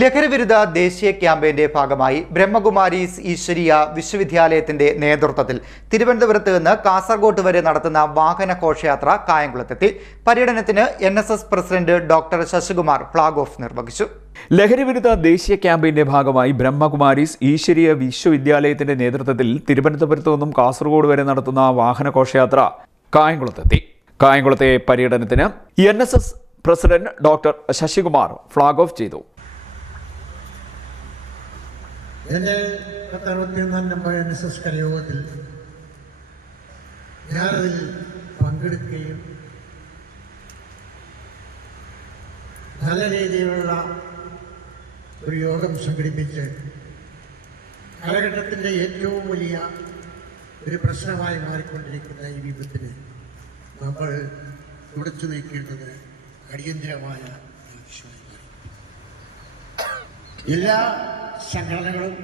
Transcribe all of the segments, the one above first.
ലഹരിവിരുദ്ധ ദേശീയ ക്യാമ്പയിന്റെ ഭാഗമായി ബ്രഹ്മകുമാരീസ് ഈശ്വരീയ വിശ്വവിദ്യാലയത്തിന്റെ നേതൃത്വത്തിൽ തിരുവനന്തപുരത്ത് നിന്ന് കാസർഗോഡ് വരെ നടത്തുന്ന വാഹന ഘോഷയാത്ര കായംകുളത്തെത്തി. പര്യടനത്തിന് N S S president doctor Sasikumar flag off നിർവഹിച്ചു. ലഹരിവിരുദ്ധ ദേശീയ ക്യാമ്പയിന്റെ ഭാഗമായി ബ്രഹ്മകുമാരീസ് ഈശ്വരീയ വിശ്വവിദ്യാലയത്തിന്റെ നേതൃത്വത്തിൽ തിരുവനന്തപുരത്തു നിന്നും കാസർഗോഡ് വരെ നടത്തുന്ന വാഹന ഘോഷയാത്ര കായംകുളത്തെത്തി. കായംകുളത്തെ പര്യടനത്തിന് N president doctor Sasikumar flag off ചെയ്തു. എന്റെ പത്തറുപത്തിയൊന്നാം നമ്പർ എൻ എസ് എസ് കലയോഗത്തിൽ ഞാനതിൽ പങ്കെടുക്കുകയും നല്ല രീതിയിലുള്ള ഒരു യോഗം സംഘടിപ്പിച്ച് കാലഘട്ടത്തിന്റെ ഏറ്റവും വലിയ ഒരു പ്രശ്നമായി മാറിക്കൊണ്ടിരിക്കുന്ന ഈ വിപത്തിനെ നമ്മൾ തുടച്ചു നീക്കേണ്ടത് അടിയന്തിരമായ ആവശ്യമായി മാറി. എല്ലാ സംഘടനകളും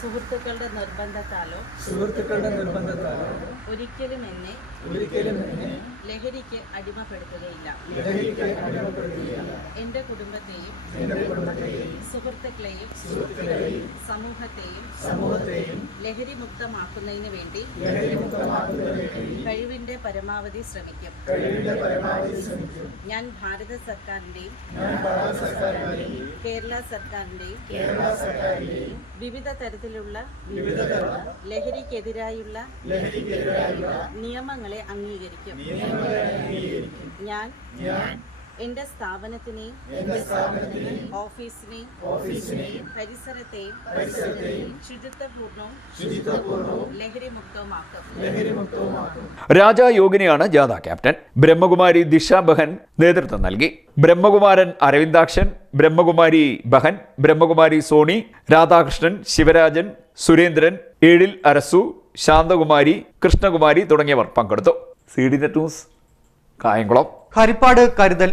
സുഹൃത്തുക്കളുടെ നിർബന്ധത്താലോ സുഹൃത്തുക്കളുടെ നിർബന്ധത്താലോ ഒരിക്കലും എന്നെ ഒരിക്കലും എന്നെ ലഹരിക്ക് അടിമപ്പെടുത്തുകയില്ല. ലഹരിക്ക് അടിമപ്പെടുത്തുകയില്ല. എന്റെ കുടുംബത്തെയും എന്റെ കുടുംബത്തെയും സുഹൃത്തുക്കളെയും സുഹൃത്തുക്കളെയും സമൂഹത്തെയും സമൂഹത്തെയും ലഹരി മുക്തമാക്കുന്നതിന് വേണ്ടി ലഹരിമുക്തമാക്കുന്നതിന് വേണ്ടി കഴിവിന്റെ പരമാവധി ശ്രമിക്കും. കഴിവിന്റെ പരമാവധി ശ്രമിക്കും. ഞാൻ ഭാരത സർക്കാരിന്റെയും കേരള സർക്കാരിന്റെയും വിവിധ തരത്തിലുള്ള ലഹരിക്കെതിരായുള്ള നിയമങ്ങളെ അംഗീകരിക്കും. ഞാൻ എന്റെ സ്ഥാപനത്തിനെയും ഓഫീസിനെയും ഓഫീസിനെയും പരിസരത്തെയും പരിസരത്തെയും ശുചിത്വപൂർണവും രാജ യോഗിനിയാണ് ജാഥ ക്യാപ്റ്റൻ. ബ്രഹ്മകുമാരി ദിശാബഹൻ നേതൃത്വം നൽകി. ബ്രഹ്മകുമാരൻ അരവിന്ദാക്ഷൻ ബ്രഹ്മകുമാരി ബഹൻ ബ്രഹ്മകുമാരി സോണി രാധാകൃഷ്ണൻ ശിവരാജൻ സുരേന്ദ്രൻ ഏഴിൽ അരസു ശാന്തകുമാരി കൃഷ്ണകുമാരി തുടങ്ങിയവർ പങ്കെടുത്തു. C D net news Kayamkulam. Harippad കരുതൽ